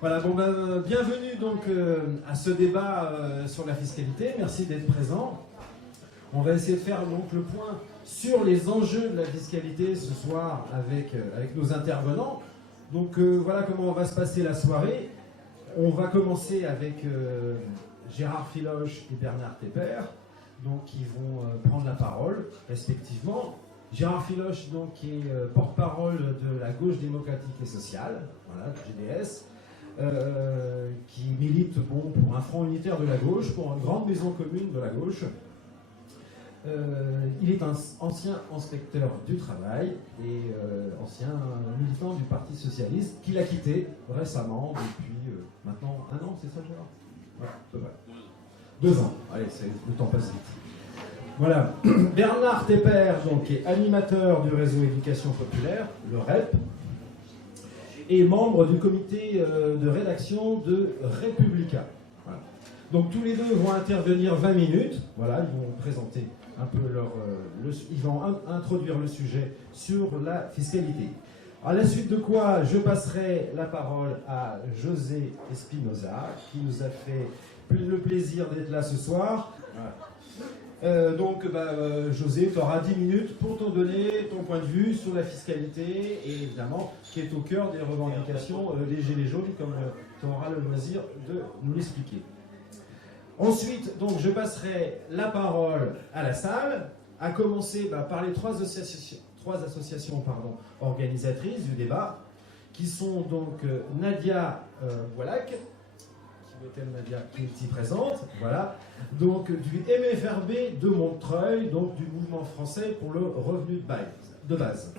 Voilà, bon ben, bienvenue donc à ce débat sur la fiscalité. Merci d'être présent. On va essayer de faire donc le point sur les enjeux de la fiscalité ce soir avec nos intervenants. Donc voilà comment va se passer la soirée. On va commencer avec Gérard Filoche et Bernard Tepper, donc qui vont prendre la parole respectivement. Gérard Filoche, donc, qui est porte-parole de la gauche démocratique et sociale, voilà, GDS, qui milite pour un front unitaire de la gauche, pour une grande maison commune de la gauche. Il est un ancien inspecteur du travail et ancien militant du Parti socialiste, qu'il a quitté récemment, depuis maintenant 1 an, c'est ça, Gérard? Ouais, à peu près. 2 ans. Allez, le temps passe vite. Voilà. Bernard Tepper, donc, qui est animateur du réseau Éducation Populaire, le REP, et membre du comité de rédaction de Républica. Voilà. Donc tous les deux vont intervenir 20 minutes. Voilà, ils vont présenter un peu ils vont introduire le sujet sur la fiscalité. À la suite de quoi, je passerai la parole à José Espinosa, qui nous a fait le plaisir d'être là ce soir. Voilà. José, tu auras 10 minutes pour t'en donner ton point de vue sur la fiscalité et évidemment qui est au cœur des revendications des Gilets jaunes, comme tu auras le loisir de nous l'expliquer. Ensuite, donc, je passerai la parole à la salle, à commencer par les trois associations organisatrices du débat, qui sont donc Nadia Wallach, Nadia qui est ici présente, voilà, donc du MFRB de Montreuil, donc du mouvement français pour le revenu de base.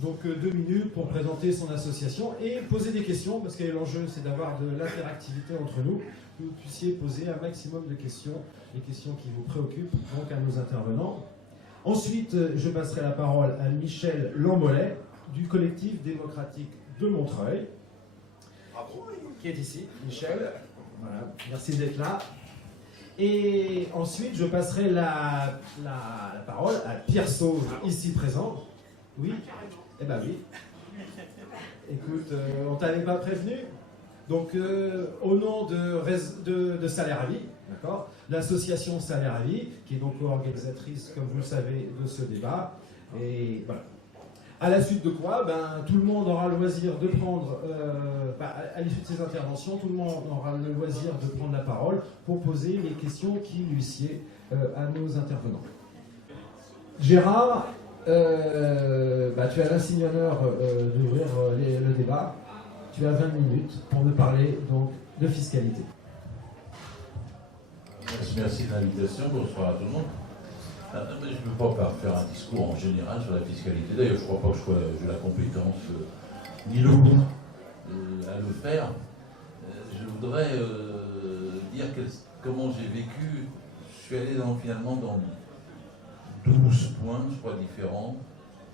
Donc 2 minutes pour présenter son association et poser des questions, parce que l'enjeu c'est d'avoir de l'interactivité entre nous, que vous puissiez poser un maximum de questions, les questions qui vous préoccupent, donc à nos intervenants. Ensuite, je passerai la parole à Michel Lambolet, du collectif démocratique de Montreuil, qui est ici. Michel. Voilà, merci d'être là. Et ensuite, je passerai la parole à Pierre Sauve, ici présent. Oui? Eh ben oui. Écoute, on t'avait pas prévenu. Donc, au nom de Salaire à Vie, d'accord, l'association Salaire à Vie, qui est donc organisatrice, comme vous le savez, de ce débat. Et voilà. À la suite de quoi, tout le monde aura le loisir de prendre, à l'issue de ces interventions, tout le monde aura le loisir de prendre la parole pour poser les questions qui lui sied à nos intervenants. Gérard, tu as l'insigne honneur d'ouvrir le débat. Tu as 20 minutes pour nous parler donc de fiscalité. Merci de l'invitation, bonsoir à tout le monde. Je ne peux pas faire un discours en général sur la fiscalité. D'ailleurs, je ne crois pas que j'ai la compétence ni le goût à le faire. Je voudrais dire comment j'ai vécu. Je suis allé finalement dans 12 points, je crois, différents,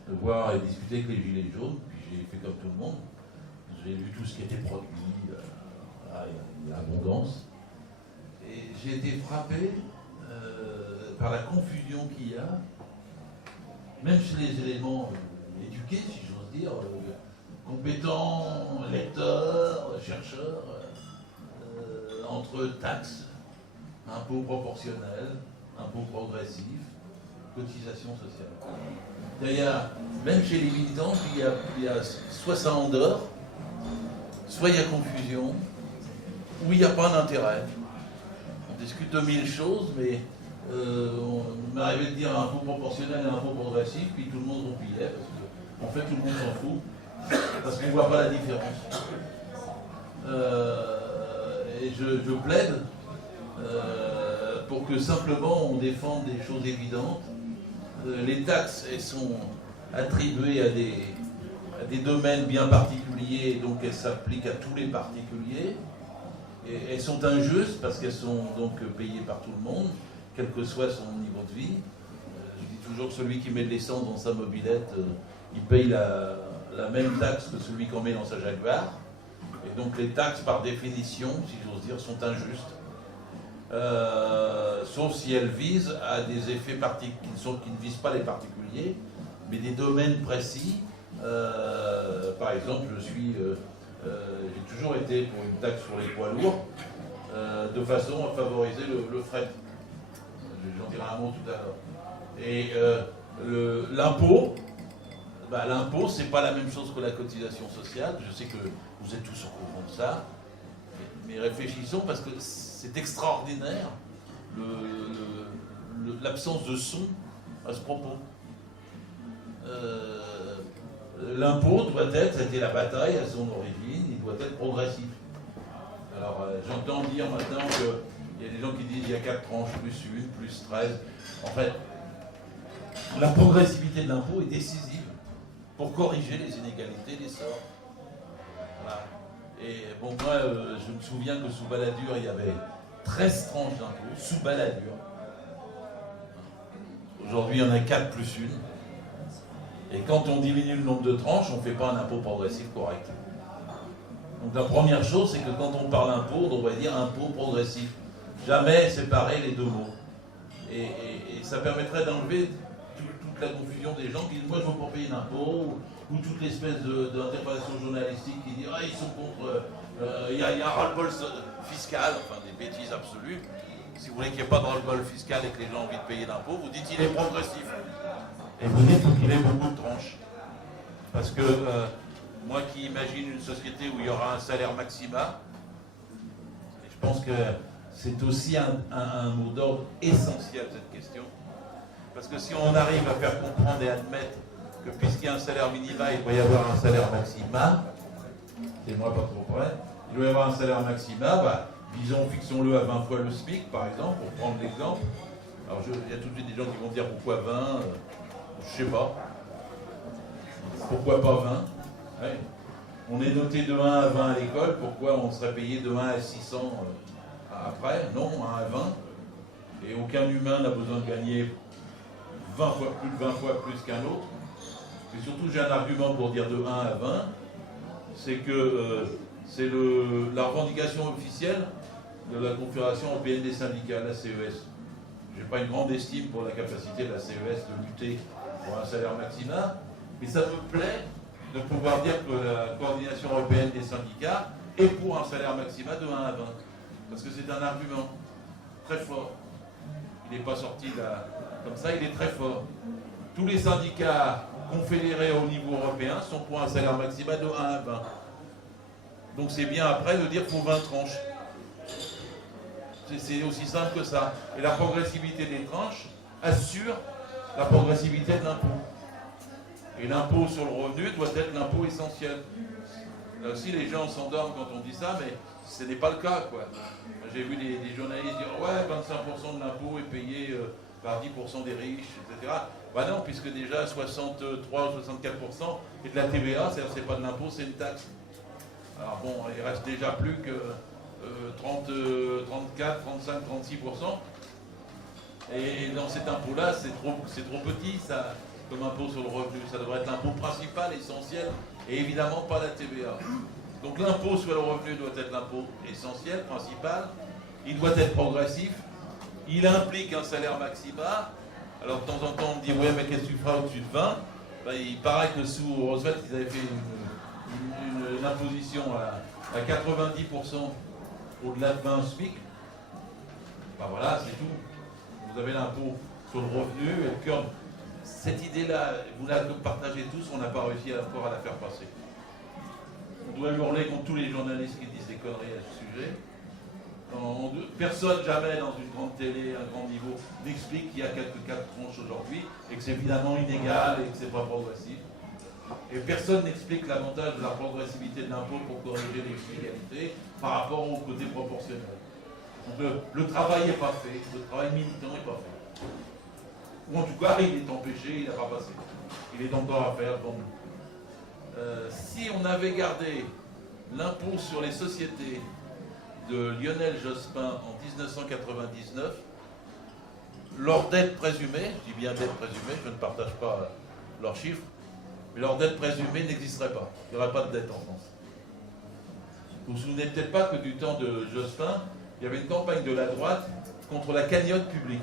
de voir et discuter avec les Gilets jaunes. Puis j'ai fait comme tout le monde. J'ai vu tout ce qui était produit, il y a abondance. Et j'ai été frappé par la confusion qu'il y a, même chez les éléments éduqués, si j'ose dire, compétents, lecteurs, chercheurs, entre taxes, impôts proportionnels, impôts progressifs, cotisations sociales. D'ailleurs, même chez les militants, il y a soit ça endort, soit il y a confusion, ou il n'y a pas d'intérêt. On discute de 1000 choses, mais on m'arrivait de dire un impôt proportionnel et un impôt progressif, puis tout le monde roupillait, parce que, en fait, tout le monde s'en fout, parce qu'on ne voit pas la différence. Et je plaide pour que simplement on défende des choses évidentes. Les taxes, elles sont attribuées à des domaines bien particuliers, donc elles s'appliquent à tous les particuliers. Et elles sont injustes parce qu'elles sont donc payées par tout le monde, quel que soit son niveau de vie. Je dis toujours que celui qui met de l'essence dans sa mobilette, il paye la même taxe que celui qu'on met dans sa Jaguar. Et donc les taxes, par définition, si j'ose dire, sont injustes. Sauf si elles visent à des effets qui ne visent pas les particuliers, mais des domaines précis. Par exemple, j'ai toujours été arrêté pour une taxe sur les poids lourds, de façon à favoriser le fret. J'en dirai un mot tout à l'heure. Et l'impôt, l'impôt, c'est pas la même chose que la cotisation sociale. Je sais que vous êtes tous au courant de ça. Mais réfléchissons parce que c'est extraordinaire l'absence de son à ce propos. L'impôt doit être, c'était la bataille à son origine, il doit être progressif. Alors j'entends dire maintenant qu'il y a des gens qui disent qu'il y a 4 tranches, plus 1, plus 13. En fait, la progressivité de l'impôt est décisive pour corriger les inégalités des sorts. Voilà. Et bon, moi, je me souviens que sous Balladur, il y avait 13 tranches d'impôt, sous Balladur. Aujourd'hui, il y en a 4 plus 1. Et quand on diminue le nombre de tranches, on ne fait pas un impôt progressif correct. Donc la première chose, c'est que quand on parle impôt, on va dire impôt progressif. Jamais séparer les deux mots. Et ça permettrait d'enlever toute la confusion des gens qui disent « moi je veux pas payer d'impôt » ou toute l'espèce d'interprétation journalistique qui dit « ah ils sont contre, il y a un ras-le-bol fiscal », enfin des bêtises absolues. Si vous voulez qu'il n'y ait pas de ras-le-bol fiscal et que les gens ont envie de payer d'impôt, vous dites « il est progressif ». Et vous dites qu'il ait beaucoup de tranches. Parce que moi qui imagine une société où il y aura un salaire maxima, et je pense que c'est aussi un mot d'ordre essentiel cette question. Parce que si on arrive à faire comprendre et admettre que puisqu'il y a un salaire minima, il doit y avoir un salaire maxima, c'est moi pas trop près, il doit y avoir un salaire maxima, disons, fixons-le à 20 fois le SMIC par exemple, pour prendre l'exemple. Alors il y a tout de suite des gens qui vont dire pourquoi 20 je sais pas. Pourquoi pas 20 ouais. On est noté de 1 à 20 à l'école, pourquoi on serait payé de 1 à 600 après? Non, 1 à 20. Et aucun humain n'a besoin de gagner 20 fois plus qu'un autre. Et surtout, j'ai un argument pour dire de 1 à 20, c'est que c'est la revendication officielle de la Confédération européenne des syndicats, la CES. Je n'ai pas une grande estime pour la capacité de la CES de lutter pour un salaire maximal, mais ça me plaît de pouvoir dire que la coordination européenne des syndicats est pour un salaire maximal de 1 à 20. Parce que c'est un argument très fort. Il n'est pas sorti là, comme ça, il est très fort. Tous les syndicats confédérés au niveau européen sont pour un salaire maximal de 1 à 20. Donc c'est bien après de dire qu'il faut 20 tranches. C'est aussi simple que ça. Et la progressivité des tranches assure la progressivité de l'impôt. Et l'impôt sur le revenu doit être l'impôt essentiel. Là aussi, les gens s'endorment quand on dit ça, mais ce n'est pas le cas, quoi. J'ai vu des journalistes dire « ouais, 25% de l'impôt est payé par 10% des riches, etc. » Bah non, puisque déjà 63 ou 64% est de la TVA, c'est pas de l'impôt, c'est une taxe. Alors bon, il reste déjà plus que 34, 35, 36%. Et dans cet impôt-là, c'est trop petit, ça, comme impôt sur le revenu. Ça devrait être l'impôt principal, essentiel, et évidemment pas la TVA. Donc l'impôt sur le revenu doit être l'impôt essentiel, principal. Il doit être progressif. Il implique un salaire maximal. Alors de temps en temps, on me dit « ouais, mais qu'est-ce que tu feras au-dessus de 20 ?» Il paraît que sous Roosevelt, ils avaient fait une imposition à 90% au-delà de 20 SMIC. Voilà, c'est tout. Vous avez l'impôt sur le revenu et le cœur. Cette idée-là, vous la partagez tous, on n'a pas réussi encore à la faire passer. On doit hurler contre tous les journalistes qui disent des conneries à ce sujet. Personne jamais dans une grande télé, à un grand niveau, n'explique qu'il y a quelques 4 tranches aujourd'hui et que c'est évidemment inégal et que c'est pas progressif. Et personne n'explique l'avantage de la progressivité de l'impôt pour corriger les inégalités par rapport au côté proportionnel. Donc le travail n'est pas fait, le travail militant n'est pas fait. Ou en tout cas, il est empêché, il n'a pas passé. Il est encore à faire pour nous. Si on avait gardé l'impôt sur les sociétés de Lionel Jospin en 1999, leur dette présumée, je dis bien dette présumée, je ne partage pas leurs chiffres, mais leur dette présumée n'existerait pas. Il n'y aurait pas de dette en France. Vous vous souvenez peut-être pas que du temps de Jospin, il y avait une campagne de la droite contre la cagnotte publique.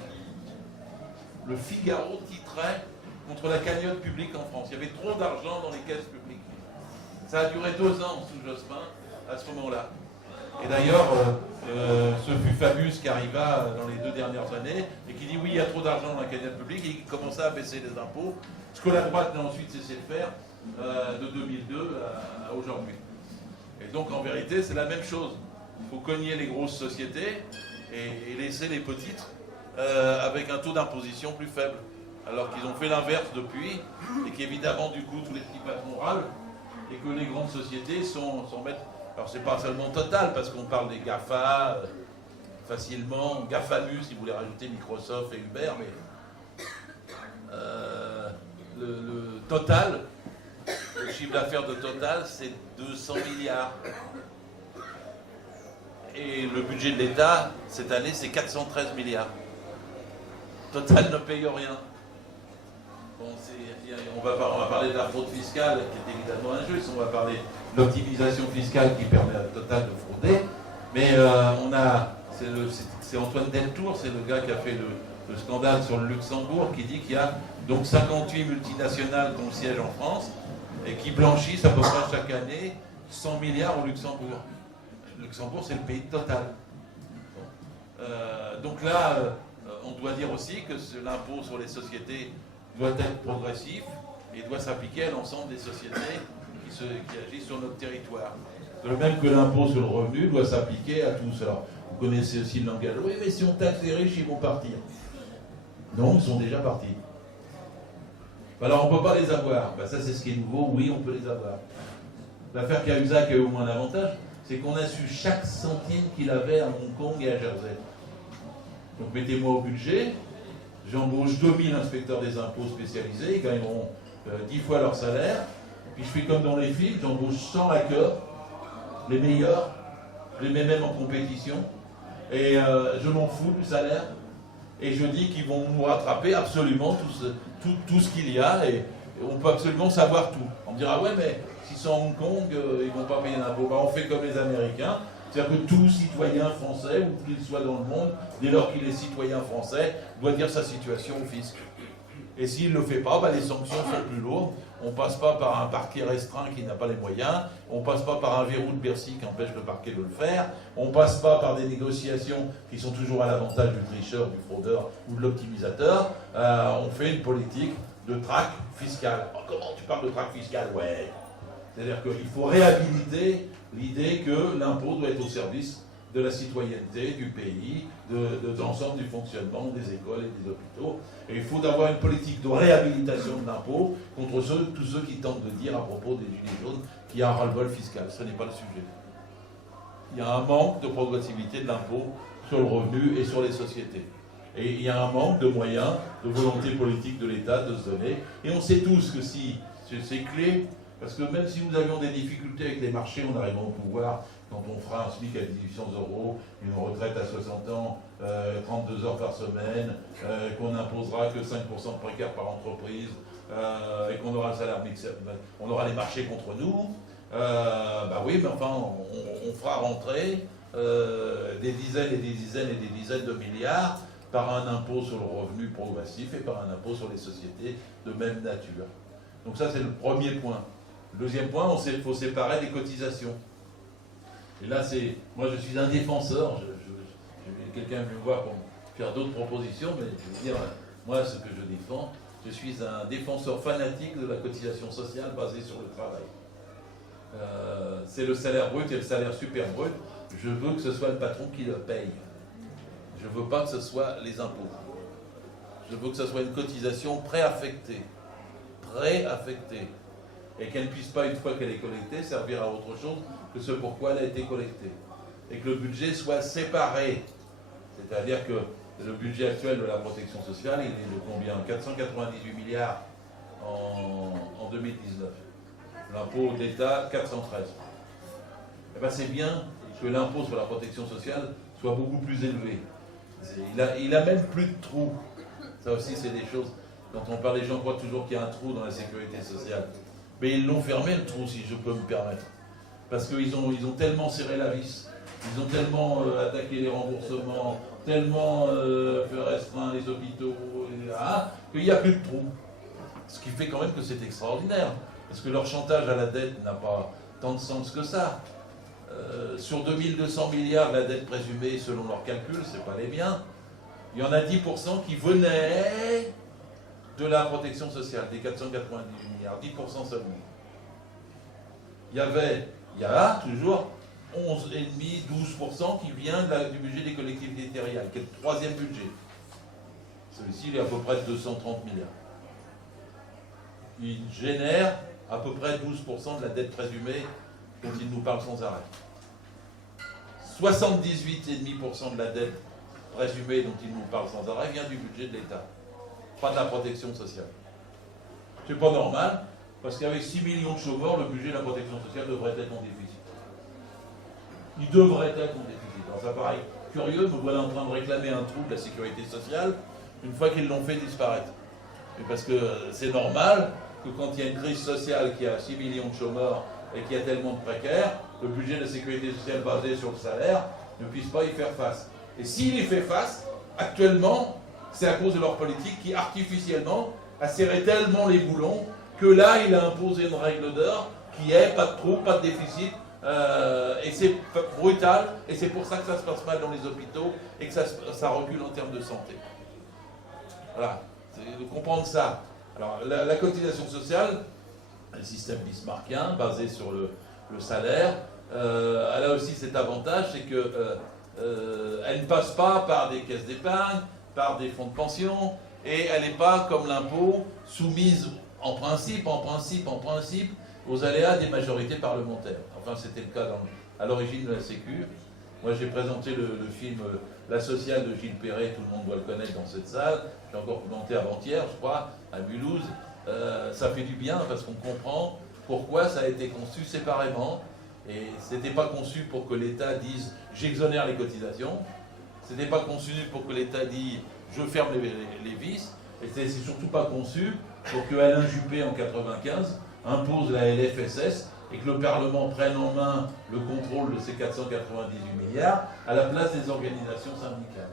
Le Figaro titrait contre la cagnotte publique en France. Il y avait trop d'argent dans les caisses publiques. Ça a duré 2 ans sous Jospin. à ce moment-là. Et d'ailleurs, ce fut Fabius qui arriva dans les 2 dernières années et qui dit oui, il y a trop d'argent dans la cagnotte publique, et il commença à baisser les impôts, ce que la droite n'a ensuite cessé de faire de 2002 à aujourd'hui. Et donc en vérité, c'est la même chose. Il faut cogner les grosses sociétés et laisser les petites avec un taux d'imposition plus faible. Alors qu'ils ont fait l'inverse depuis, et qu'évidemment, du coup, tous les petits patrons râlent, et que les grandes sociétés s'en mettent. Alors, c'est pas seulement Total, parce qu'on parle des GAFA facilement, GAFAMU, si vous voulez rajouter Microsoft et Uber, mais le Total, le chiffre d'affaires de Total, c'est 200 milliards. Et le budget de l'État, cette année, c'est 413 milliards. Total ne paye rien. Bon, on va parler de la fraude fiscale, qui est évidemment injuste. On va parler de l'optimisation fiscale qui permet à Total de frauder. Mais c'est Antoine Deltour, c'est le gars qui a fait le scandale sur le Luxembourg, qui dit qu'il y a donc 58 multinationales dont le siège en France et qui blanchissent à peu près chaque année 100 milliards au Luxembourg. Le Luxembourg, c'est le pays de Total. Donc là, on doit dire aussi que l'impôt sur les sociétés doit être progressif et doit s'appliquer à l'ensemble des sociétés qui agissent sur notre territoire. De même que l'impôt sur le revenu doit s'appliquer à tous. Alors, vous connaissez aussi le langage. Oui, mais si on taxe les riches, ils vont partir. Non, ils sont déjà partis. Alors, on ne peut pas les avoir. Ben, ça, c'est ce qui est nouveau. Oui, on peut les avoir. L'affaire Cahuzac a eu au moins un avantage, c'est qu'on a su chaque centime qu'il avait à Hong Kong et à Jersey. Donc, mettez-moi au budget. J'embauche 2000 inspecteurs des impôts spécialisés, ils gagneront 10 fois leur salaire. Puis je fais comme dans les films, j'embauche 100 hackers, les meilleurs, je les mets même en compétition, et je m'en fous du salaire, et je dis qu'ils vont nous rattraper absolument tout ce qu'il y a, et on peut absolument savoir tout. On me dira, ouais, mais s'ils sont à Hong Kong, ils ne vont pas payer d'impôts. Ben, on fait comme les Américains. C'est-à-dire que tout citoyen français, où qu'il soit dans le monde, dès lors qu'il est citoyen français, doit dire sa situation au fisc. Et s'il ne le fait pas, les sanctions sont plus lourdes. On ne passe pas par un parquet restreint qui n'a pas les moyens. On ne passe pas par un verrou de Bercy qui empêche le parquet de le faire. On ne passe pas par des négociations qui sont toujours à l'avantage du tricheur, du fraudeur ou de l'optimisateur. On fait une politique de traque fiscale. Oh, comment tu parles de traque fiscale? Ouais. C'est-à-dire qu'il faut réhabiliter l'idée que l'impôt doit être au service de la citoyenneté, du pays, de l'ensemble du fonctionnement des écoles et des hôpitaux. Et il faut avoir une politique de réhabilitation de l'impôt contre tous ceux qui tentent de dire à propos des Gilets jaunes qu'il y a un ras-le-bol fiscal. Ce n'est pas le sujet. Il y a un manque de progressivité de l'impôt sur le revenu et sur les sociétés. Et il y a un manque de moyens, de volonté politique de l'État de se donner. Et on sait tous que si c'est clé, parce que même si nous avions des difficultés avec les marchés, on arrivera au pouvoir quand on fera un SMIC à 1800 €, une retraite à 60 ans, 32 heures par semaine, qu'on n'imposera que 5% de précaires par entreprise, et qu'on aura le salaire mixé, on aura les marchés contre nous. Oui, mais enfin, on fera rentrer des dizaines et des dizaines et des dizaines de milliards par un impôt sur le revenu progressif et par un impôt sur les sociétés de même nature. Donc ça, c'est le premier point. Le deuxième point, il faut séparer les cotisations. Et là, moi, je suis un défenseur. Quelqu'un vient me voir pour faire d'autres propositions, mais je veux dire, moi, ce que je défends, je suis un défenseur fanatique de la cotisation sociale basée sur le travail. C'est le salaire brut et le salaire super brut. Je veux que ce soit le patron qui le paye. Je ne veux pas que ce soit les impôts. Je veux que ce soit une cotisation préaffectée. Et qu'elle ne puisse pas, une fois qu'elle est collectée, servir à autre chose que ce pourquoi elle a été collectée. Et que le budget soit séparé. C'est-à-dire que le budget actuel de la protection sociale, il est de combien? 498 milliards en 2019. L'impôt d'État, 413. Eh bien, c'est bien que l'impôt sur la protection sociale soit beaucoup plus élevé. Il a même plus de trous. Ça aussi, c'est des choses. Quand on parle, les gens croient toujours qu'il y a un trou dans la sécurité sociale. Mais ils l'ont fermé, le trou, si je peux me permettre. Parce qu'ils ont tellement serré la vis, ils ont tellement attaqué les remboursements, tellement fait restreindre les hôpitaux, qu'il n'y a plus de trou. Ce qui fait quand même que c'est extraordinaire. Parce que leur chantage à la dette n'a pas tant de sens que ça. Sur 2200 milliards de la dette présumée, selon leurs calculs, ce n'est pas les miens, il y en a 10% qui venaient de la protection sociale, des 498 milliards, 10% seulement. Il y a toujours 11,5-12% qui vient du budget des collectivités territoriales, qui est le troisième budget. Celui-ci, il est à peu près de 230 milliards. Il génère à peu près 12% de la dette présumée dont il nous parle sans arrêt. 78,5% de la dette présumée dont il nous parle sans arrêt vient du budget de l'État, pas de la protection sociale. C'est pas normal, parce qu'avec 6 millions de chômeurs, le budget de la protection sociale devrait être en déficit. Il devrait être en déficit. Alors ça paraît curieux, me voilà en train de réclamer un trou de la sécurité sociale une fois qu'ils l'ont fait disparaître. Et parce que c'est normal que quand il y a une crise sociale qui a 6 millions de chômeurs et qui a tellement de précaires, le budget de la sécurité sociale basé sur le salaire ne puisse pas y faire face. Et s'il y fait face, actuellement, c'est à cause de leur politique qui, artificiellement, a serré tellement les boulons que là, il a imposé une règle d'or qui est pas de trou, pas de déficit, et c'est brutal, et c'est pour ça que ça se passe mal dans les hôpitaux et que ça recule en termes de santé. Voilà, c'est de comprendre ça. Alors, la cotisation sociale, un système bismarckien basé sur le salaire, elle a aussi cet avantage, c'est qu'elle ne passe pas par des caisses d'épargne, par des fonds de pension, et elle n'est pas, comme l'impôt, soumise en principe, aux aléas des majorités parlementaires. Enfin, c'était le cas à l'origine de la Sécu. Moi, j'ai présenté le film La Sociale de Gilles Perret, tout le monde doit le connaître dans cette salle. J'ai encore commenté avant-hier, je crois, à Mulhouse. Ça fait du bien parce qu'on comprend pourquoi ça a été conçu séparément. Et ce n'était pas conçu pour que l'État dise « j'exonère les cotisations ». Ce n'était pas conçu pour que l'État dise « je ferme les vis ». Et c'est surtout pas conçu pour que Alain Juppé, en 1995, impose la LFSS et que le Parlement prenne en main le contrôle de ces 498 milliards à la place des organisations syndicales.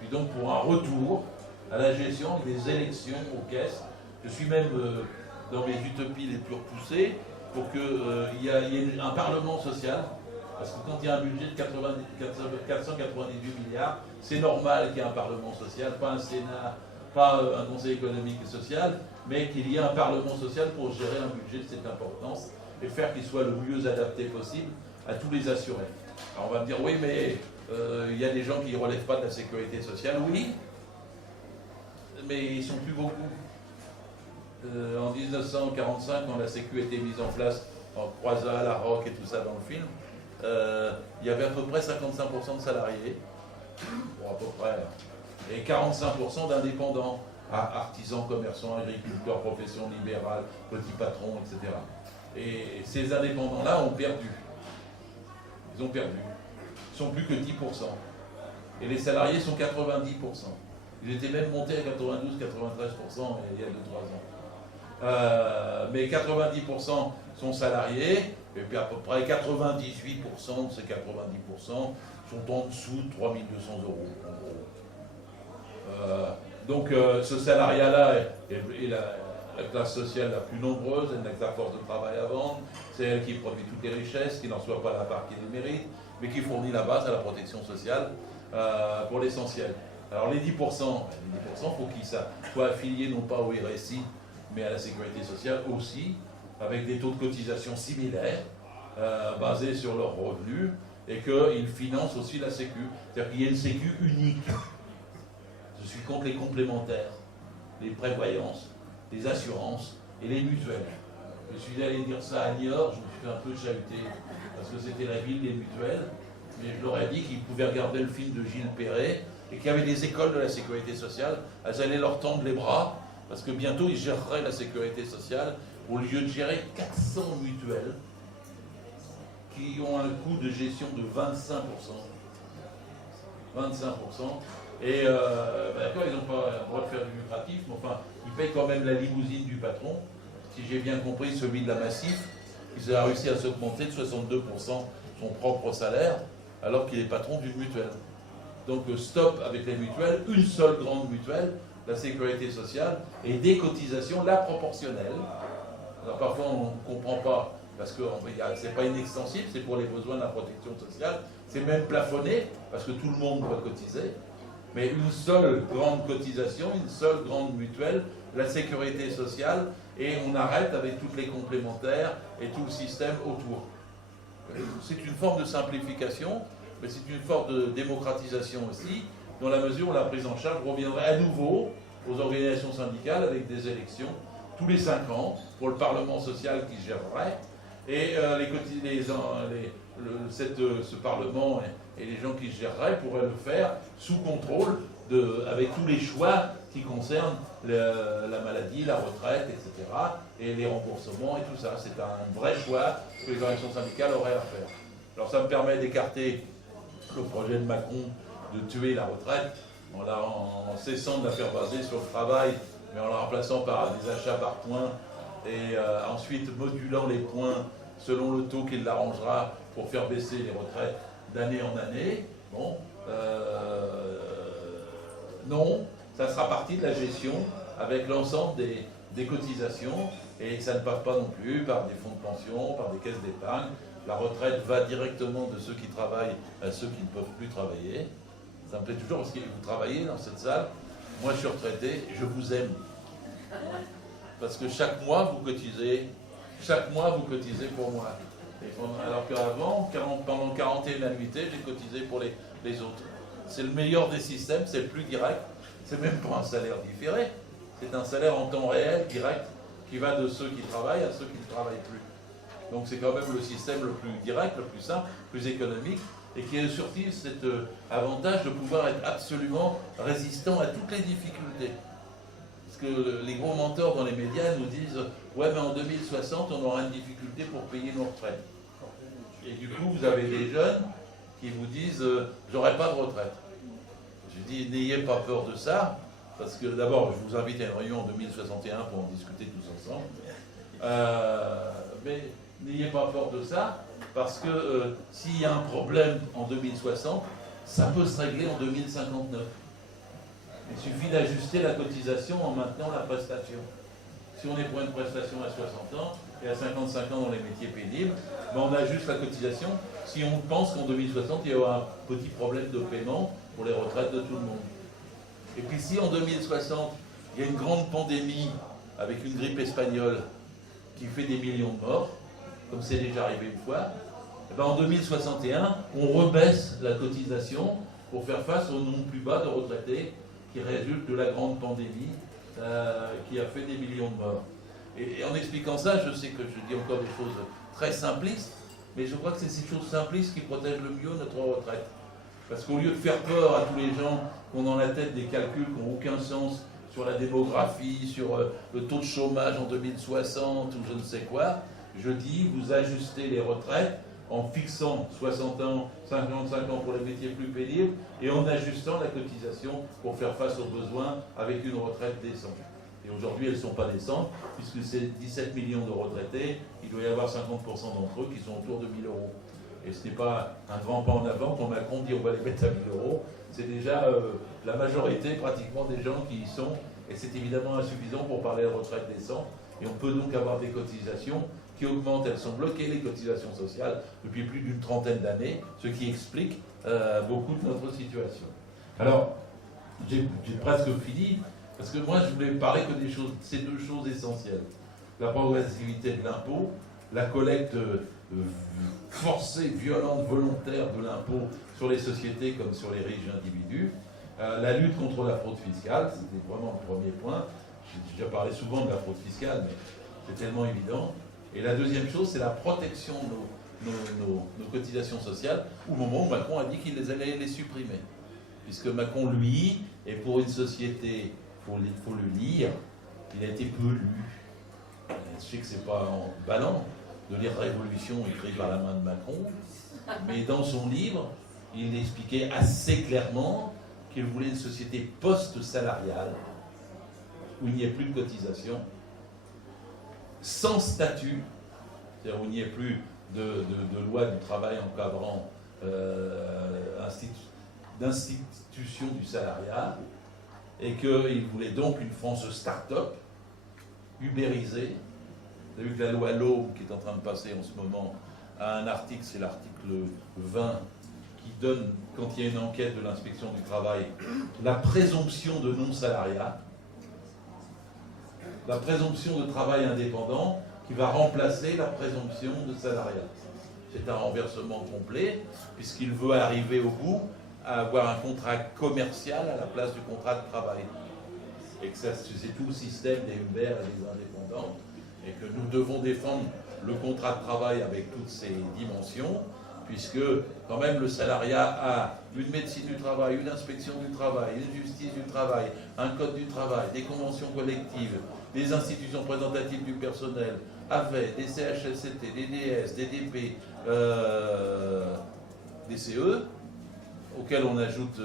Je suis donc pour un retour à la gestion des élections aux caisses. Je suis même dans mes utopies les plus repoussées pour qu'il y ait un Parlement social, parce que quand il y a un budget de 498 milliards, c'est normal qu'il y ait un Parlement social, pas un Sénat, pas un Conseil économique et social, mais qu'il y ait un Parlement social pour gérer un budget de cette importance et faire qu'il soit le mieux adapté possible à tous les assurés. Alors on va me dire, oui, mais il y a des gens qui ne relèvent pas de la sécurité sociale. Oui, mais ils ne sont plus beaucoup. En 1945, quand la Sécu a été mise en place, en Croizat, La Roque et tout ça dans le film, il y avait à peu près 55% de salariés, bon, à peu près, et 45% d'indépendants, artisans, commerçants, agriculteurs, professions libérales, petits patrons, etc. Et ces indépendants-là ont perdu. Ils ont perdu. Ils sont plus que 10%. Et les salariés sont 90%. Ils étaient même montés à 92-93% il y a 2-3 ans. Mais 90% sont salariés, et puis à peu près 98% de ces 90% sont en dessous de 3 200 €, en gros. Donc ce salariat-là est la classe sociale la plus nombreuse, elle n'a que la force de travail à vendre, c'est elle qui produit toutes les richesses, qui n'en reçoit pas la part qu'il mérite, mais qui fournit la base à la protection sociale pour l'essentiel. Alors les 10%, il faut qu'ils soient affiliés non pas au RSI, mais à la sécurité sociale aussi, avec des taux de cotisation similaires, basés sur leurs revenus, et qu'ils financent aussi la Sécu. C'est-à-dire qu'il y ait une Sécu unique. Je suis contre les complémentaires, les prévoyances, les assurances et les mutuelles. Je suis allé dire ça à Niort, je me suis fait un peu chahuter, parce que c'était la ville des mutuelles, mais je leur ai dit qu'ils pouvaient regarder le film de Gilles Perret, et qu'il y avait des écoles de la sécurité sociale, elles allaient leur tendre les bras, parce que bientôt ils géreraient la sécurité sociale, au lieu de gérer 400 mutuelles, qui ont un coût de gestion de 25%. 25%. Et d'accord, ils n'ont pas le droit de faire du lucratif, mais enfin, ils payent quand même la limousine du patron. Si j'ai bien compris, celui de la Massif, il a réussi à s'augmenter de 62% son propre salaire, alors qu'il est patron d'une mutuelle. Donc stop avec les mutuelles, une seule grande mutuelle, la sécurité sociale, et des cotisations, la proportionnelle. Alors parfois on ne comprend pas parce que c'est pas inextensible, c'est pour les besoins de la protection sociale, c'est même plafonné, parce que tout le monde doit cotiser, mais une seule grande cotisation, une seule grande mutuelle, la sécurité sociale, et on arrête avec toutes les complémentaires et tout le système autour. C'est une forme de simplification, mais c'est une forme de démocratisation aussi, dans la mesure où la prise en charge reviendrait à nouveau aux organisations syndicales avec des élections tous les 5 ans pour le Parlement social qui gérerait, et ce Parlement et les gens qui géreraient pourraient le faire sous contrôle, avec tous les choix qui concernent la maladie, la retraite, etc., et les remboursements et tout ça. C'est un vrai choix que les organisations syndicales auraient à faire. Alors ça me permet d'écarter le projet de Macron de tuer la retraite en cessant de la faire baser sur le travail, mais en la remplaçant par des achats par points, et ensuite modulant les points selon le taux qu'il l'arrangera pour faire baisser les retraites d'année en année. Bon, non, ça sera partie de la gestion avec l'ensemble des cotisations, et ça ne passe pas non plus par des fonds de pension, par des caisses d'épargne. La retraite va directement de ceux qui travaillent à ceux qui ne peuvent plus travailler. Ça me plaît toujours parce que vous travaillez dans cette salle. Moi, je suis retraité et je vous aime. Parce que chaque mois, vous cotisez. Chaque mois, vous cotisez pour moi. Alors qu'avant, pendant 41 annuités, j'ai cotisé pour les autres. C'est le meilleur des systèmes, c'est le plus direct. C'est même pas un salaire différé. C'est un salaire en temps réel, direct, qui va de ceux qui travaillent à ceux qui ne travaillent plus. Donc c'est quand même le système le plus direct, le plus simple, le plus économique, et qui a surtout cet avantage de pouvoir être absolument résistant à toutes les difficultés. Parce que les gros mentors dans les médias nous disent « Ouais, mais en 2060, on aura une difficulté pour payer nos retraites. » Et du coup, vous avez des jeunes qui vous disent « J'aurai pas de retraite. » Je dis « N'ayez pas peur de ça, parce que d'abord, je vous invite à une réunion en 2061 pour en discuter tous ensemble. Mais n'ayez pas peur de ça, parce que s'il y a un problème en 2060, ça peut se régler en 2059. Il suffit d'ajuster la cotisation en maintenant la prestation. Si on est pour une prestation à 60 ans et à 55 ans dans les métiers pénibles, ben on ajuste la cotisation si on pense qu'en 2060, il y aura un petit problème de paiement pour les retraites de tout le monde. Et puis si en 2060, il y a une grande pandémie avec une grippe espagnole qui fait des millions de morts, comme c'est déjà arrivé une fois, et ben en 2061, on rebaisse la cotisation pour faire face au nombre plus bas de retraités qui résulte de la grande pandémie qui a fait des millions de morts. Et en expliquant ça, je sais que je dis encore des choses très simplistes, mais je crois que c'est ces choses simplistes qui protègent le mieux notre retraite. Parce qu'au lieu de faire peur à tous les gens qui ont dans la tête des calculs qui n'ont aucun sens sur la démographie, sur le taux de chômage en 2060 ou je ne sais quoi, je dis, vous ajustez les retraites en fixant 60 ans, 55 ans pour les métiers plus pénibles et en ajustant la cotisation pour faire face aux besoins avec une retraite décente. Et aujourd'hui, elles ne sont pas décentes, puisque c'est 17 millions de retraités, il doit y avoir 50% d'entre eux qui sont autour de 1 000 euros. Et ce n'est pas un grand pas en avant quand Macron dit on va les mettre à 1 000 euros, c'est déjà la majorité pratiquement des gens qui y sont, et c'est évidemment insuffisant pour parler de retraite décente. Et on peut donc avoir des cotisations qui augmentent, elles sont bloquées, les cotisations sociales, depuis plus d'une trentaine d'années, ce qui explique beaucoup de notre situation. Alors, j'ai presque fini, parce que moi je voulais parler que des choses, ces deux choses essentielles. La progressivité de l'impôt, la collecte forcée, violente, volontaire de l'impôt sur les sociétés comme sur les riches individus, la lutte contre la fraude fiscale, c'était vraiment le premier point. J'ai déjà parlé souvent de la fraude fiscale, mais c'est tellement évident. Et la deuxième chose, c'est la protection de nos cotisations sociales, au moment où Macron a dit qu'il allait les supprimer. Puisque Macron, lui, est pour une société, il faut le lire, il a été peu lu. Je sais que c'est pas ballant de lire Révolution écrit par la main de Macron, mais dans son livre, il expliquait assez clairement qu'il voulait une société post-salariale, où il n'y ait plus de cotisation, sans statut, c'est-à-dire où il n'y ait plus de loi du travail encadrant d'institution du salariat, et qu'il voulait donc une France start-up, ubérisée, Vous avez vu que la loi L'Aube, qui est en train de passer en ce moment, a un article, c'est l'article 20, qui donne, quand il y a une enquête de l'inspection du travail, la présomption de non-salariat, la présomption de travail indépendant, qui va remplacer la présomption de salariat. C'est un renversement complet, puisqu'il veut arriver au bout à avoir un contrat commercial à la place du contrat de travail. Et que ça, c'est tout le système des Uber et des indépendants, et que nous devons défendre le contrat de travail avec toutes ses dimensions, puisque quand même le salariat a une médecine du travail, une inspection du travail, une justice du travail, un code du travail, des conventions collectives, des institutions représentatives du personnel, AVET, des CHSCT, des DS, des DP, des CE, auxquels on ajoute,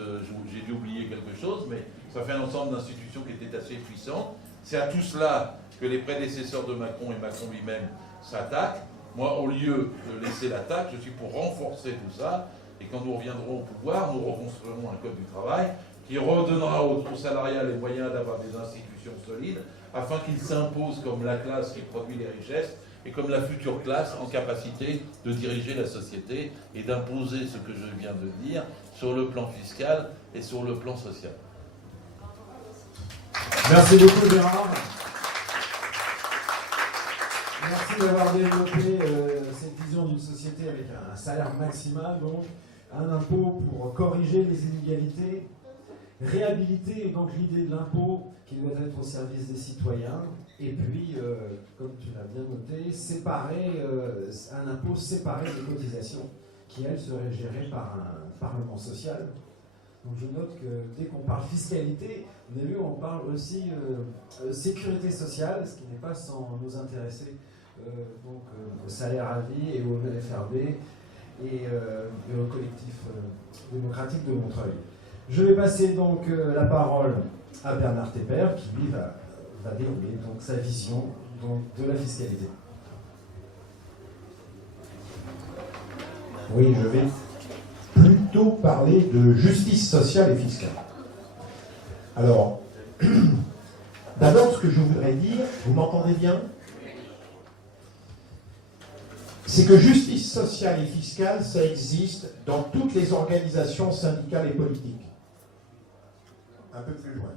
j'ai dû oublier quelque chose, mais ça fait un ensemble d'institutions qui étaient assez puissantes. C'est à tout cela que les prédécesseurs de Macron et Macron lui-même s'attaquent. Moi, au lieu de laisser l'attaque, je suis pour renforcer tout ça. Et quand nous reviendrons au pouvoir, nous reconstruirons un code du travail qui redonnera aux salariés les moyens d'avoir des institutions solides afin qu'ils s'imposent comme la classe qui produit les richesses et comme la future classe en capacité de diriger la société et d'imposer ce que je viens de dire sur le plan fiscal et sur le plan social. Merci beaucoup Gérard. Merci d'avoir développé cette vision d'une société avec un salaire maximal, donc un impôt pour corriger les inégalités, réhabiliter donc l'idée de l'impôt qui doit être au service des citoyens, et puis, comme tu l'as bien noté, séparer un impôt séparé des cotisations, qui elles seraient gérées par un parlement social. Donc je note que dès qu'on parle fiscalité, on a vu, on parle aussi sécurité sociale, ce qui n'est pas sans nous intéresser au salaire à vie et au FRB et au collectif démocratique de Montreuil. Je vais passer donc la parole à Bernard Tepper qui lui va dérouler donc sa vision donc, de la fiscalité. Oui, je vais plutôt parler de justice sociale et fiscale. Alors, d'abord, ce que je voudrais dire, vous m'entendez bien ? C'est que justice sociale et fiscale, ça existe dans toutes les organisations syndicales et politiques. Un peu plus loin.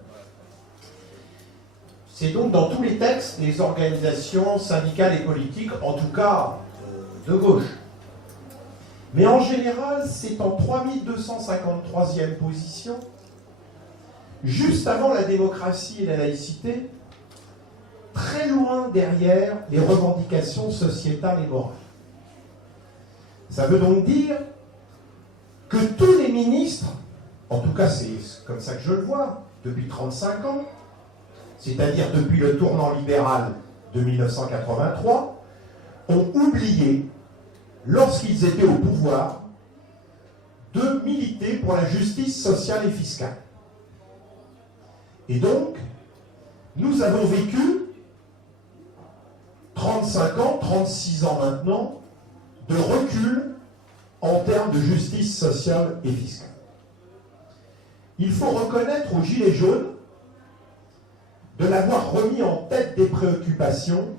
C'est donc dans tous les textes des organisations syndicales et politiques, en tout cas de gauche. Mais en général, c'est en 3253e position, juste avant la démocratie et la laïcité, très loin derrière les revendications sociétales et morales. Ça veut donc dire que tous les ministres, en tout cas c'est comme ça que je le vois, depuis 35 ans, c'est-à-dire depuis le tournant libéral de 1983, ont oublié, lorsqu'ils étaient au pouvoir, de militer pour la justice sociale et fiscale. Et donc, nous avons vécu 35 ans, 36 ans maintenant, de recul en termes de justice sociale et fiscale. Il faut reconnaître aux Gilets jaunes de l'avoir remis en tête des préoccupations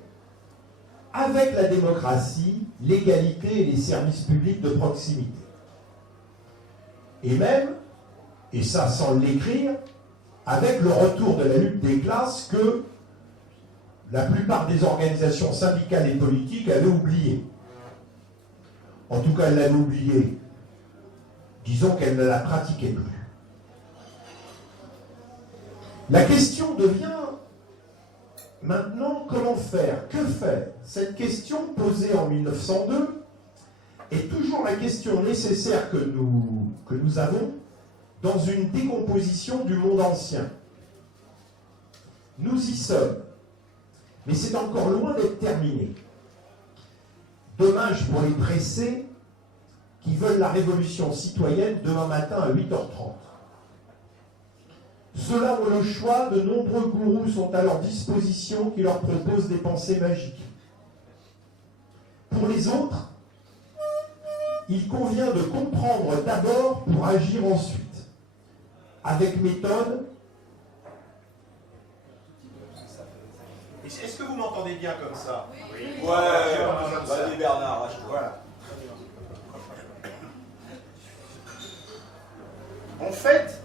avec la démocratie, l'égalité et les services publics de proximité. Et même, et ça sans l'écrire, avec le retour de la lutte des classes que la plupart des organisations syndicales et politiques avaient oublié. En tout cas, elles l'avaient oublié. Disons qu'elles ne la pratiquaient plus. La question devient maintenant comment faire, que faire? Cette question posée en 1902 est toujours la question nécessaire que nous avons dans une décomposition du monde ancien. Nous y sommes, mais c'est encore loin d'être terminé. Dommage pour les pressés qui veulent la révolution citoyenne demain matin à 8h30. Ceux-là ont le choix, de nombreux gourous sont à leur disposition qui leur proposent des pensées magiques. Pour les autres, il convient de comprendre d'abord pour agir ensuite, avec méthode Est-ce que vous m'entendez bien comme ça? Oui. Ouais, vas-y Bernard, voilà. En fait,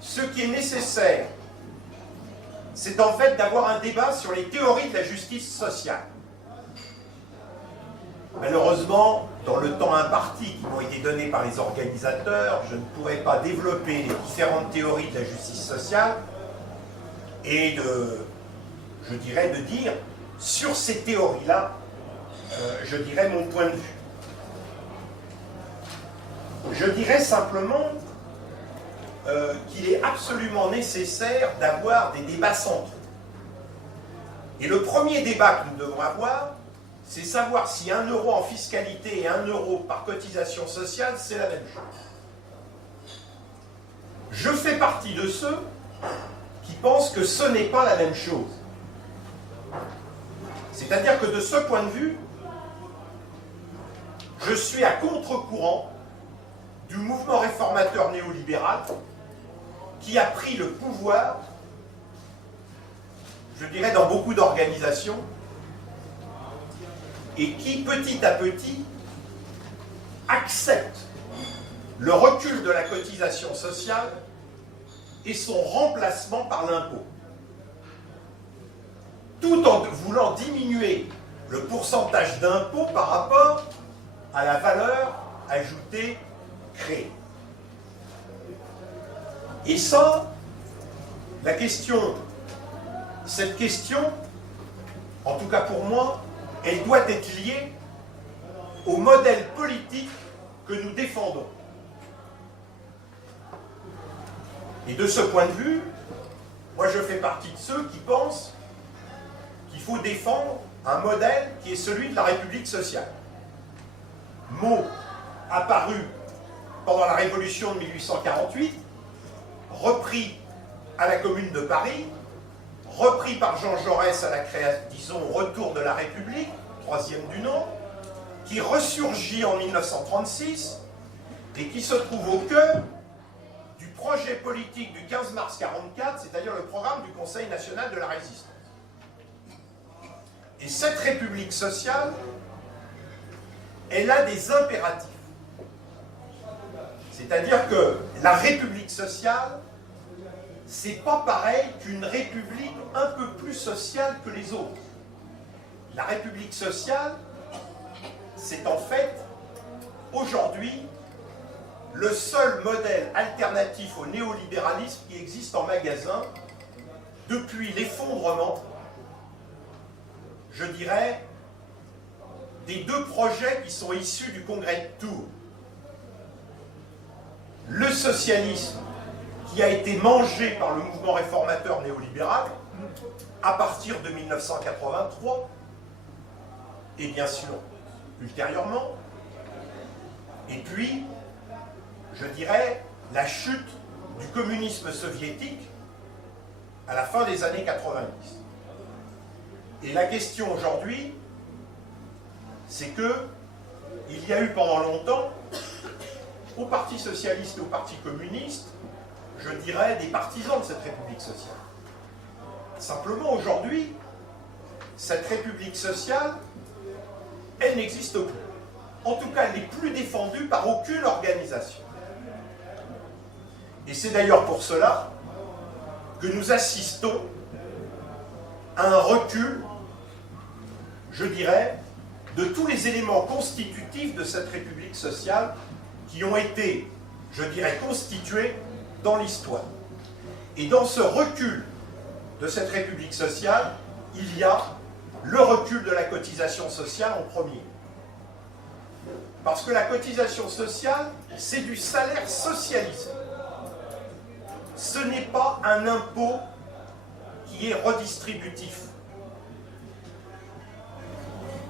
ce qui est nécessaire, c'est en fait d'avoir un débat sur les théories de la justice sociale. Malheureusement, dans le temps imparti qui m'ont été donné par les organisateurs, je ne pourrais pas développer les différentes théories de la justice sociale et je dirais de dire, sur ces théories-là, je dirais mon point de vue. Je dirais simplement qu'il est absolument nécessaire d'avoir des débats centraux. Et le premier débat que nous devons avoir, c'est savoir si 1 euro en fiscalité et 1 euro par cotisation sociale, c'est la même chose. Je fais partie de ceux qui pensent que ce n'est pas la même chose. C'est-à-dire que de ce point de vue, je suis à contre-courant du mouvement réformateur néolibéral qui a pris le pouvoir, je dirais, dans beaucoup d'organisations et qui, petit à petit, accepte le recul de la cotisation sociale et son remplacement par l'impôt, tout en voulant diminuer le pourcentage d'impôt par rapport à la valeur ajoutée créée. Et ça, cette question, en tout cas pour moi, elle doit être liée au modèle politique que nous défendons. Et de ce point de vue, moi je fais partie de ceux qui pensent qu'il faut défendre un modèle qui est celui de la République sociale. Mot apparu pendant la Révolution de 1848, repris à la Commune de Paris, repris par Jean Jaurès à la création, disons, au retour de la République, troisième du nom, qui ressurgit en 1936 et qui se trouve au cœur du projet politique du 15 mars 1944, c'est-à-dire le programme du Conseil national de la résistance. Et cette République sociale, elle a des impératifs. C'est-à-dire que la République sociale, c'est pas pareil qu'une République un peu plus sociale que les autres. La République sociale, c'est en fait, aujourd'hui, le seul modèle alternatif au néolibéralisme qui existe en magasin depuis l'effondrement, je dirais, des 2 projets qui sont issus du congrès de Tours. Le socialisme qui a été mangé par le mouvement réformateur néolibéral à partir de 1983 et bien sûr ultérieurement, et puis je dirais la chute du communisme soviétique à la fin des années 90. Et la question aujourd'hui, c'est que il y a eu pendant longtemps au Parti socialiste et au Parti communiste, je dirais, des partisans de cette République sociale. Simplement, aujourd'hui, cette République sociale, elle n'existe plus. En tout cas, elle n'est plus défendue par aucune organisation. Et c'est d'ailleurs pour cela que nous assistons à un recul, je dirais, de tous les éléments constitutifs de cette République sociale qui ont été, je dirais, constitués dans l'histoire. Et dans ce recul de cette République sociale, il y a le recul de la cotisation sociale en premier. Parce que la cotisation sociale, c'est du salaire socialisé. Ce n'est pas un impôt qui est redistributif.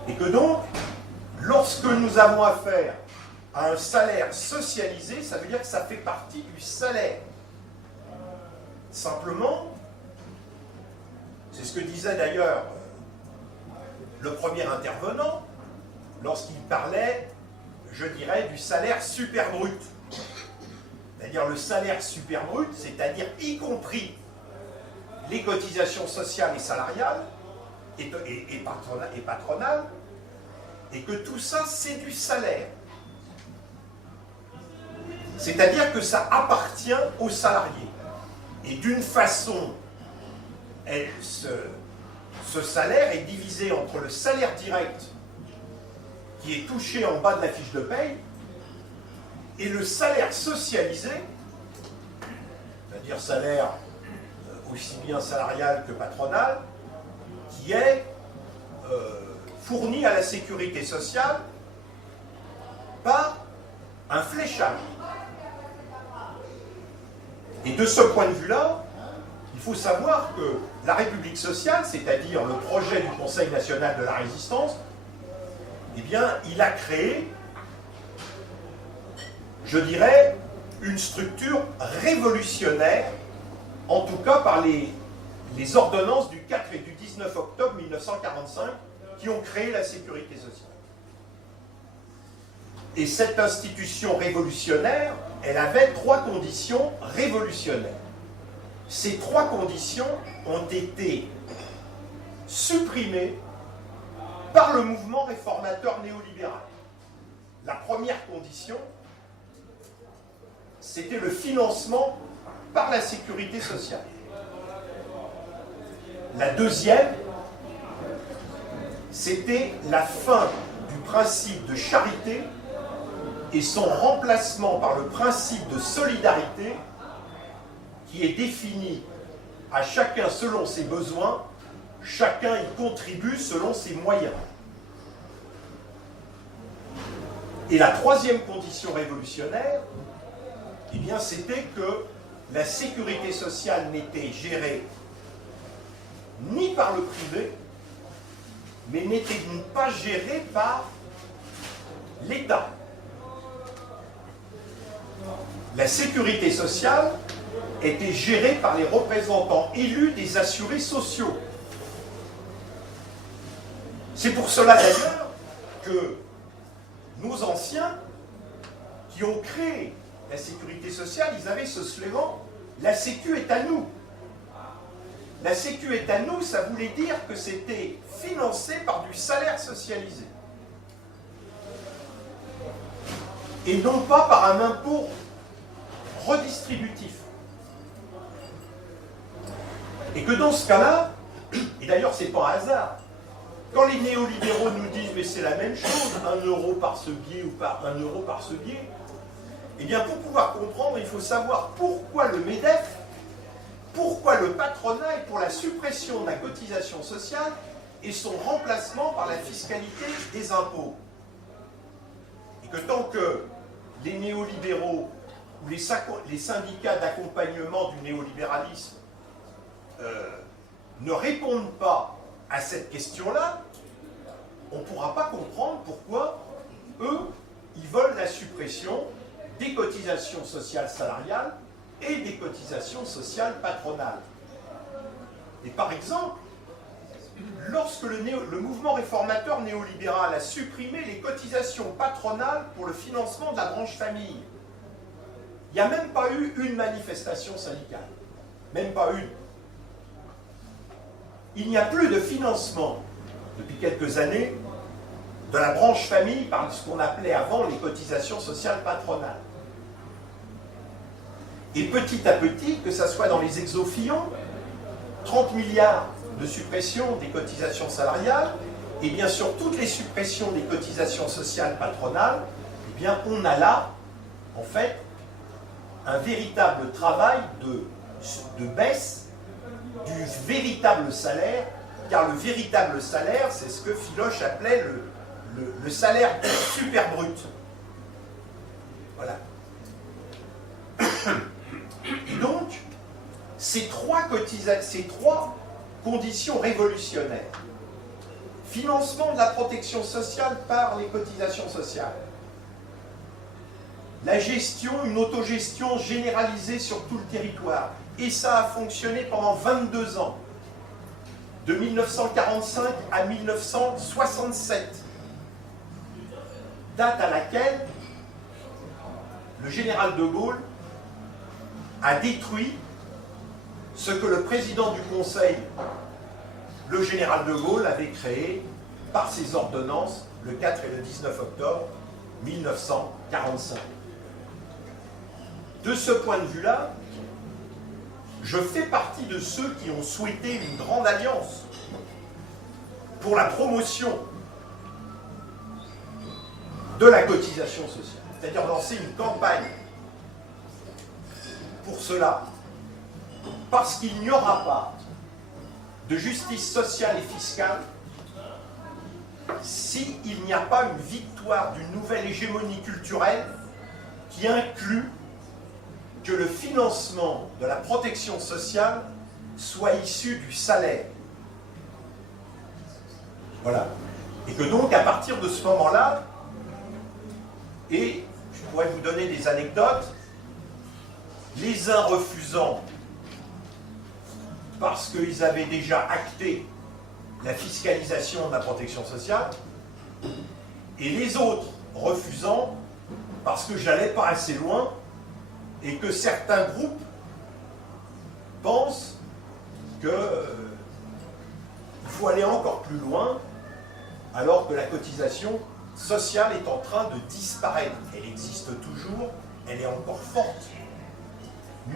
Et que donc, lorsque nous avons affaire à un salaire socialisé, ça veut dire que ça fait partie du salaire. Simplement, c'est ce que disait d'ailleurs le premier intervenant lorsqu'il parlait, je dirais, du salaire super brut. C'est-à-dire le salaire super brut, c'est-à-dire y compris les cotisations sociales et salariales et patronales, et que tout ça, c'est du salaire. C'est-à-dire que ça appartient aux salariés. Et d'une façon, ce salaire est divisé entre le salaire direct qui est touché en bas de la fiche de paye et le salaire socialisé, c'est-à-dire salaire aussi bien salarial que patronal, qui est fourni à la sécurité sociale par un fléchage. Et de ce point de vue-là, il faut savoir que la République sociale, c'est-à-dire le projet du Conseil national de la résistance, eh bien, il a créé, je dirais, une structure révolutionnaire, en tout cas par les ordonnances du 4 et du 19 octobre 1945 qui ont créé la sécurité sociale. Et cette institution révolutionnaire, elle avait 3 conditions révolutionnaires. Ces 3 conditions ont été supprimées par le mouvement réformateur néolibéral. La première condition, c'était le financement par la sécurité sociale. La deuxième, c'était la fin du principe de charité et son remplacement par le principe de solidarité qui est défini à chacun selon ses besoins, chacun y contribue selon ses moyens. Et la troisième condition révolutionnaire, eh bien, c'était que la sécurité sociale n'était gérée ni par le privé, mais n'était pas gérée par l'État. La sécurité sociale était gérée par les représentants élus des assurés sociaux. C'est pour cela d'ailleurs que nos anciens qui ont créé la sécurité sociale, ils avaient ce slogan « La Sécu est à nous ». La Sécu est à nous, ça voulait dire que c'était financé par du salaire socialisé. Et non pas par un impôt redistributif. Et que dans ce cas-là, et d'ailleurs c'est pas un hasard, quand les néolibéraux nous disent mais c'est la même chose, 1 euro par ce biais ou par 1 euro par ce biais, eh bien pour pouvoir comprendre, il faut savoir pourquoi le MEDEF, pourquoi le patronat est pour la suppression de la cotisation sociale et son remplacement par la fiscalité des impôts. Et que tant que les néolibéraux ou les syndicats d'accompagnement du néolibéralisme ne répondent pas à cette question-là, on ne pourra pas comprendre pourquoi eux, ils veulent la suppression des cotisations sociales salariales et des cotisations sociales patronales. Et par exemple, lorsque le mouvement réformateur néolibéral a supprimé les cotisations patronales pour le financement de la branche famille, il n'y a même pas eu une manifestation syndicale. Même pas une. Il n'y a plus de financement, depuis quelques années, de la branche famille par ce qu'on appelait avant les cotisations sociales patronales. Et petit à petit, que ce soit dans les exofillons, 30 milliards de suppression des cotisations salariales, et bien sûr toutes les suppressions des cotisations sociales patronales, eh bien on a là, en fait, un véritable travail de baisse du véritable salaire, car le véritable salaire, c'est ce que Philoche appelait le salaire super brut. Voilà. Et donc, ces trois conditions révolutionnaires, financement de la protection sociale par les cotisations sociales, la gestion, une autogestion généralisée sur tout le territoire, et ça a fonctionné pendant 22 ans, de 1945 à 1967, date à laquelle le général de Gaulle a détruit ce que le président du Conseil, le général de Gaulle, avait créé par ses ordonnances le 4 et le 19 octobre 1945. De ce point de vue-là, je fais partie de ceux qui ont souhaité une grande alliance pour la promotion de la cotisation sociale, c'est-à-dire lancer une campagne pour cela, parce qu'il n'y aura pas de justice sociale et fiscale s'il n'y a pas une victoire d'une nouvelle hégémonie culturelle qui inclut que le financement de la protection sociale soit issu du salaire. Voilà. Et que donc, à partir de ce moment-là, et je pourrais vous donner des anecdotes, les uns refusant parce qu'ils avaient déjà acté la fiscalisation de la protection sociale, et les autres refusant parce que j'allais pas assez loin et que certains groupes pensent qu'il faut aller encore plus loin alors que la cotisation sociale est en train de disparaître. Elle existe toujours, elle est encore forte,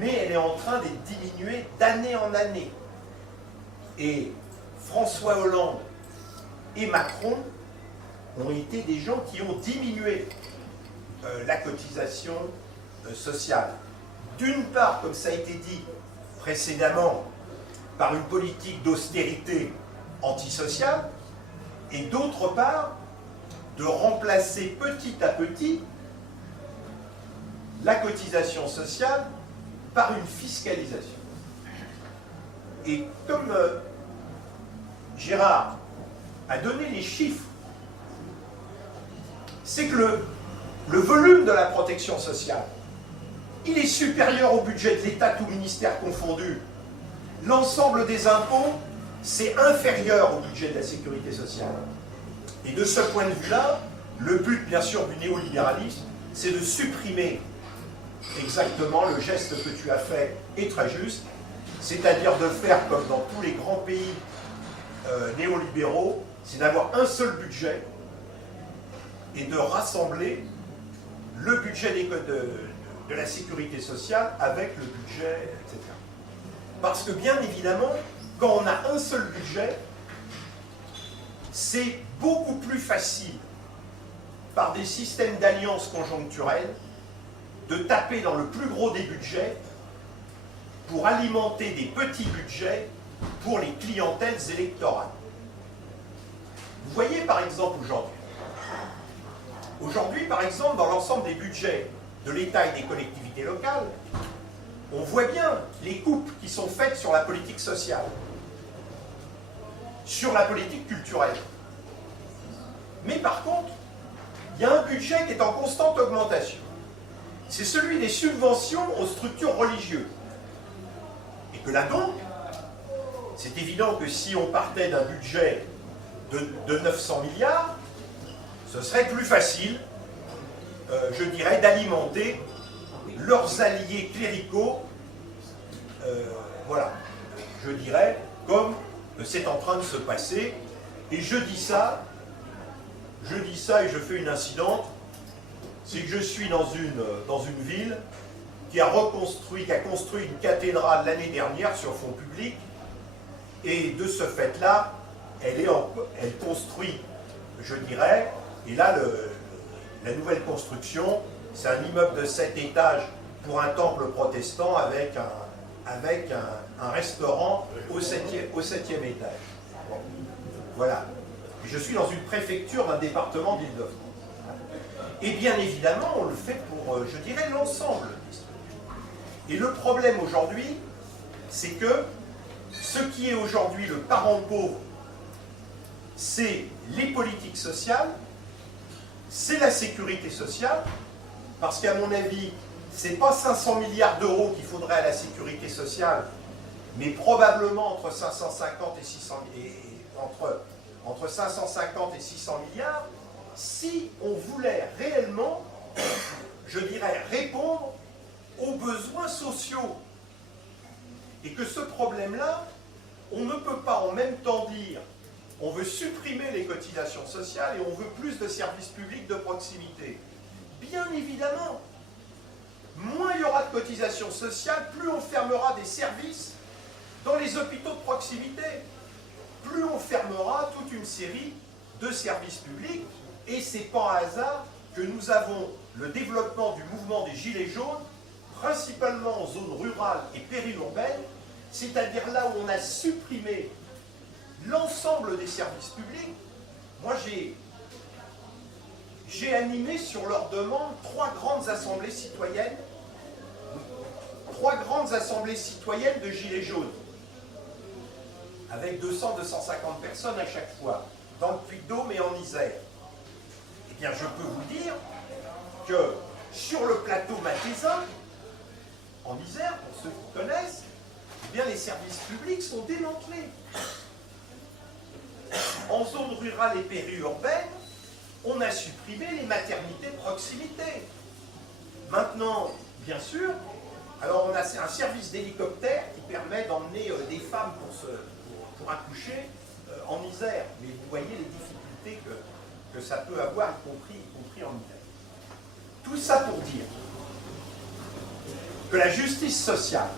mais elle est en train de diminuer d'année en année. Et François Hollande et Macron ont été des gens qui ont diminué la cotisation sociale. D'une part, comme ça a été dit précédemment, par une politique d'austérité antisociale, et d'autre part, de remplacer petit à petit la cotisation sociale par une fiscalisation. Et comme Gérard a donné les chiffres, c'est que le volume de la protection sociale, il est supérieur au budget de l'État, tout ministère confondu. L'ensemble des impôts, c'est inférieur au budget de la sécurité sociale. Et de ce point de vue-là, le but, bien sûr, du néolibéralisme, c'est de supprimer exactement le geste que tu as fait est très juste, c'est-à-dire de faire comme dans tous les grands pays néolibéraux, c'est d'avoir un seul budget et de rassembler le budget de la sécurité sociale avec le budget, etc. Parce que bien évidemment, quand on a un seul budget, c'est beaucoup plus facile, par des systèmes d'alliances conjoncturelles, de taper dans le plus gros des budgets pour alimenter des petits budgets pour les clientèles électorales. Vous voyez par exemple aujourd'hui, par exemple, dans l'ensemble des budgets de l'État et des collectivités locales, on voit bien les coupes qui sont faites sur la politique sociale, sur la politique culturelle. Mais par contre, il y a un budget qui est en constante augmentation. C'est celui des subventions aux structures religieuses. Et que là donc, c'est évident que si on partait d'un budget de 900 milliards, ce serait plus facile, je dirais, d'alimenter leurs alliés cléricaux, voilà, je dirais, comme c'est en train de se passer. Et je dis ça et je fais une incidente, c'est que je suis dans une ville qui a construit une cathédrale l'année dernière sur fonds publics, et de ce fait-là, elle construit, je dirais, et là, la nouvelle construction, c'est un immeuble de 7 étages pour un temple protestant avec un restaurant au 7e étage. Bon. Voilà. Je suis dans une préfecture d'un département d'Île-de-France. Et bien évidemment, on le fait pour, je dirais, l'ensemble des structures. Et le problème aujourd'hui, c'est que ce qui est aujourd'hui le parent pauvre, c'est les politiques sociales, c'est la sécurité sociale, parce qu'à mon avis, ce n'est pas 500 milliards d'euros qu'il faudrait à la sécurité sociale, mais probablement entre 550 et 600 entre 550 et 600 milliards, si on voulait réellement, je dirais, répondre aux besoins sociaux. Et que ce problème-là, on ne peut pas en même temps dire on veut supprimer les cotisations sociales et on veut plus de services publics de proximité. Bien évidemment, moins il y aura de cotisations sociales, plus on fermera des services dans les hôpitaux de proximité, plus on fermera toute une série de services publics, et c'est pas un hasard que nous avons le développement du mouvement des Gilets jaunes, principalement en zone rurale et périurbaine, c'est-à-dire là où on a supprimé l'ensemble des services publics. Moi, j'ai animé sur leur demande 3 grandes assemblées citoyennes de Gilets jaunes, avec 200-250 personnes à chaque fois, dans le Puy-de-Dôme et en Isère. Eh bien, je peux vous dire que sur le plateau mathésin, en Isère, pour ceux qui connaissent, eh bien, les services publics sont démantelés. En zone rurale et périurbaine, on a supprimé les maternités de proximité. Maintenant, bien sûr, alors on a un service d'hélicoptère qui permet d'emmener des femmes pour accoucher en Isère. Mais vous voyez les difficultés que ça peut avoir, y compris en Isère. Tout ça pour dire que la justice sociale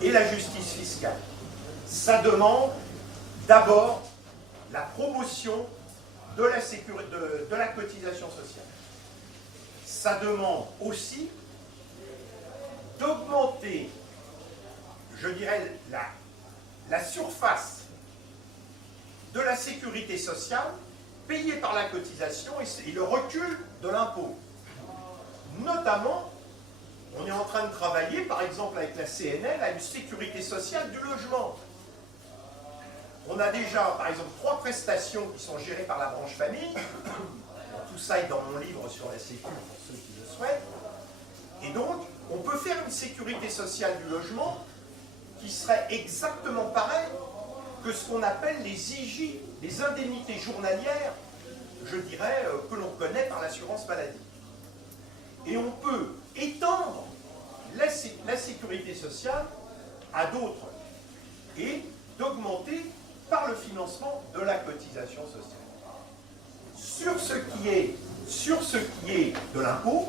et la justice fiscale, ça demande d'abord la promotion de la cotisation sociale. Ça demande aussi d'augmenter, je dirais, la surface de la sécurité sociale payée par la cotisation et le recul de l'impôt. Notamment, on est en train de travailler, par exemple avec la CNL, à une sécurité sociale du logement. On a déjà, par exemple, 3 prestations qui sont gérées par la branche famille. Tout ça est dans mon livre sur la Sécu, pour ceux qui le souhaitent. Et donc, on peut faire une sécurité sociale du logement qui serait exactement pareil que ce qu'on appelle les IJ, les indemnités journalières, je dirais, que l'on connaît par l'assurance maladie. Et on peut étendre la sécurité sociale à d'autres et d'augmenter par le financement de la cotisation sociale. Sur ce qui est de l'impôt,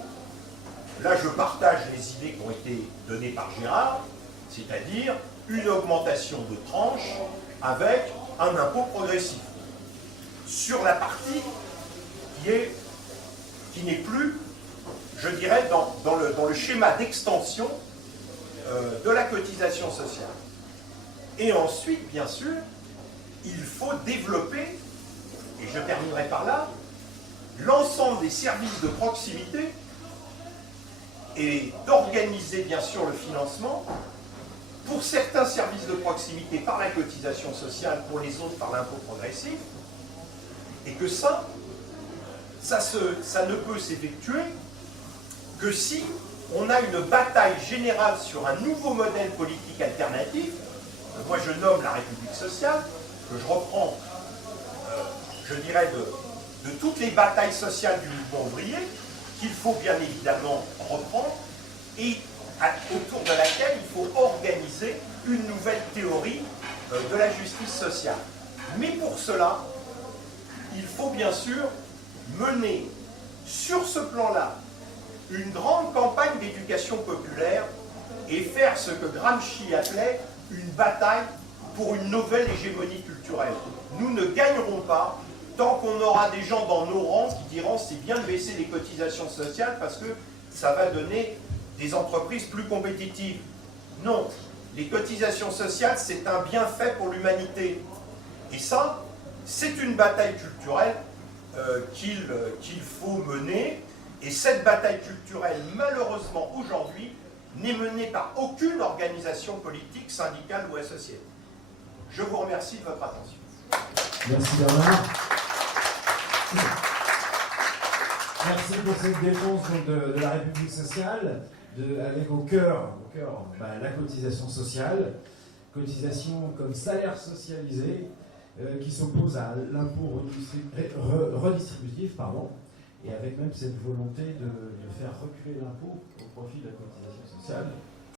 là je partage les idées qui ont été données par Gérard, c'est-à-dire une augmentation de tranche avec un impôt progressif. Sur la partie qui n'est plus, je dirais, dans le schéma d'extension de la cotisation sociale. Et ensuite, bien sûr, il faut développer, et je terminerai par là, l'ensemble des services de proximité et d'organiser bien sûr le financement pour certains services de proximité par la cotisation sociale, pour les autres par l'impôt progressif, et que ça ne peut s'effectuer que si on a une bataille générale sur un nouveau modèle politique alternatif. Moi je nomme la République sociale, que je reprends, je dirais, de toutes les batailles sociales du mouvement ouvrier, qu'il faut bien évidemment reprendre, et autour de laquelle il faut organiser une nouvelle théorie de la justice sociale. Mais pour cela, il faut bien sûr mener sur ce plan-là une grande campagne d'éducation populaire et faire ce que Gramsci appelait une bataille pour une nouvelle hégémonie culturelle. Nous ne gagnerons pas tant qu'on aura des gens dans nos rangs qui diront c'est bien de baisser les cotisations sociales parce que ça va donner des entreprises plus compétitives. Non, les cotisations sociales, c'est un bienfait pour l'humanité. Et ça, c'est une bataille culturelle qu'il faut mener. Et cette bataille culturelle, malheureusement, aujourd'hui, n'est menée par aucune organisation politique, syndicale ou associative. Je vous remercie de votre attention. Merci Bernard. Merci pour cette défense donc, de la République sociale, avec au cœur la cotisation sociale, cotisation comme salaire socialisé, qui s'oppose à l'impôt redistributif, et avec même cette volonté de faire reculer l'impôt au profit de la cotisation sociale.